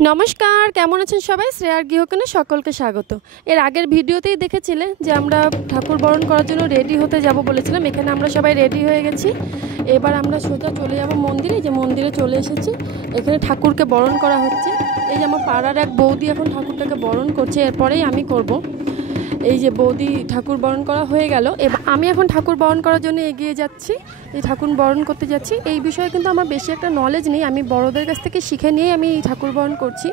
নমস্কার, কেমন আছেন সবাই? শ্রেয়ার গৃহকোণে সকলকে স্বাগত। এর আগের ভিডিওতেই দেখেছিলে যে আমরা ঠাকুর বরণ করার জন্য রেডি হতে যাব বলেছিলাম। এখানে আমরা সবাই রেডি হয়ে গেছি। এবার আমরা সোজা চলে যাব মন্দিরে। যে মন্দিরে চলে এসেছি, এখানে ঠাকুরকে বরণ করা হচ্ছে। এই যে আমার পাড়ার এক বৌদি এখন ঠাকুরটাকে বরণ করছে, এরপরেই আমি করব। এই যে বৌদি ঠাকুর বরণ করা হয়ে গেল। এবার আমি এখন ঠাকুর বরণ করার জন্য এগিয়ে যাচ্ছি, এই ঠাকুর বরণ করতে যাচ্ছি। এই বিষয়ে কিন্তু আমার বেশি একটা নলেজ নেই, আমি বড়দের কাছ থেকে শিখে নিয়ে আমি ঠাকুর বরণ করছি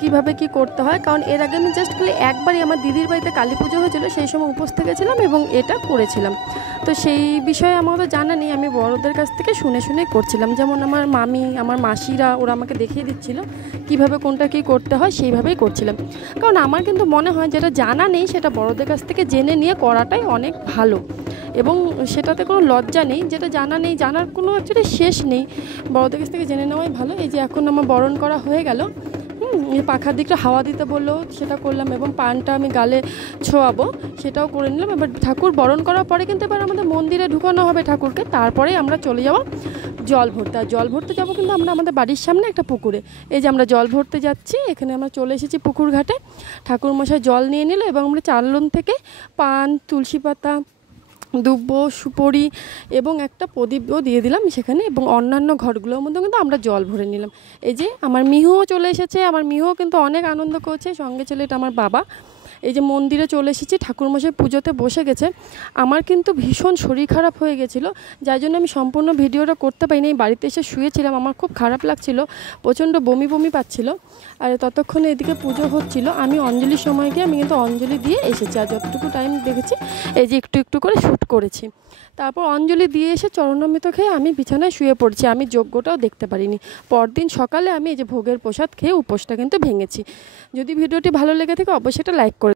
কিভাবে কি করতে হয়। কারণ এর আগে আমি জাস্ট খালি একবারই আমার দিদির বাড়িতে কালী পুজো হয়েছিল, সেই সময় উপোস থেকেছিলাম এবং এটা করেছিলাম। তো সেই বিষয়ে আমার তো জানা নেই, আমি বড়দের কাছ থেকে শুনে শুনে করছিলাম। যেমন আমার মামি, আমার মাসিরা, ওরা আমাকে দেখিয়ে দিচ্ছিল কিভাবে কোনটা কী করতে হয়, সেইভাবেই করছিলাম। কারণ আমার কিন্তু মনে হয় যেটা জানা নেই সেটা বড়দের কাছ থেকে জেনে নিয়ে করাটাই অনেক ভালো, এবং সেটাতে কোনো লজ্জা নেই। যেটা জানা নেই, জানার কোনো অ্যাকচুয়ালি শেষ নেই, বড়দের কাছ থেকে জেনে নেওয়াই ভালো। এই যে এখন আমার বরণ করা হয়ে গেল, পাখার দিকটা হাওয়া দিতে বললো, সেটা করলাম, এবং পানটা আমি গালে ছোঁয়াবো সেটাও করে নিলাম। এবার ঠাকুর বরণ করার পরে কিন্তু এবার আমাদের মন্দিরে ঢুকানো হবে ঠাকুরকে, তারপরে আমরা চলে যাব জল ভরতে। আর জল ভরতে যাবো কিন্তু আমরা আমাদের বাড়ির সামনে একটা পুকুরে। এই যে আমরা জল ভরতে যাচ্ছি, এখানে আমরা চলে এসেছি পুকুর ঘাটে। ঠাকুরমশাই জল নিয়ে নিল এবং আমরা চারলন থেকে পান, তুলসী পাতা, দুব্ব, সুপরি এবং একটা প্রদীপও দিয়ে দিলাম সেখানে, এবং অন্যান্য ঘরগুলোর মধ্যে কিন্তু আমরা জল ভরে নিলাম। এই যে আমার মিহুও চলে এসেছে, আমার মিহুও কিন্তু অনেক আনন্দ করছে, সঙ্গে ছিল এটা আমার বাবা। এই যে মন্দিরে চলে এসেছি, ঠাকুরমশাই পুজোতে বসে গেছে। আমার কিন্তু ভীষণ শরীর খারাপ হয়ে গেছিলো, যার জন্য আমি সম্পূর্ণ ভিডিওটা করতে পারিনি। বাড়িতে এসে শুয়েছিলাম, আমার খুব খারাপ লাগছিল, প্রচণ্ড বমি বমি পাচ্ছিল। আর ততক্ষণে এদিকে পুজো হচ্ছিল, আমি অঞ্জলির সময় গিয়ে আমি কিন্তু অঞ্জলি দিয়ে এসেছি। আর যতটুকু টাইম দেখেছি এই যে একটু একটু করে শ্যুট করেছি। তারপর অঞ্জলি দিয়ে এসে চরণামৃত খেয়ে আমি বিছানায় শুয়ে পড়ছি। আমি যজ্ঞটাও দেখতে পারিনি। পরদিন সকালে আমি এই যে ভোগের প্রসাদ খেয়ে উপোসটা কিন্তু ভেঙেছি। যদি ভিডিওটি ভালো লেগে থাকে অবশ্যই এটা লাইক করে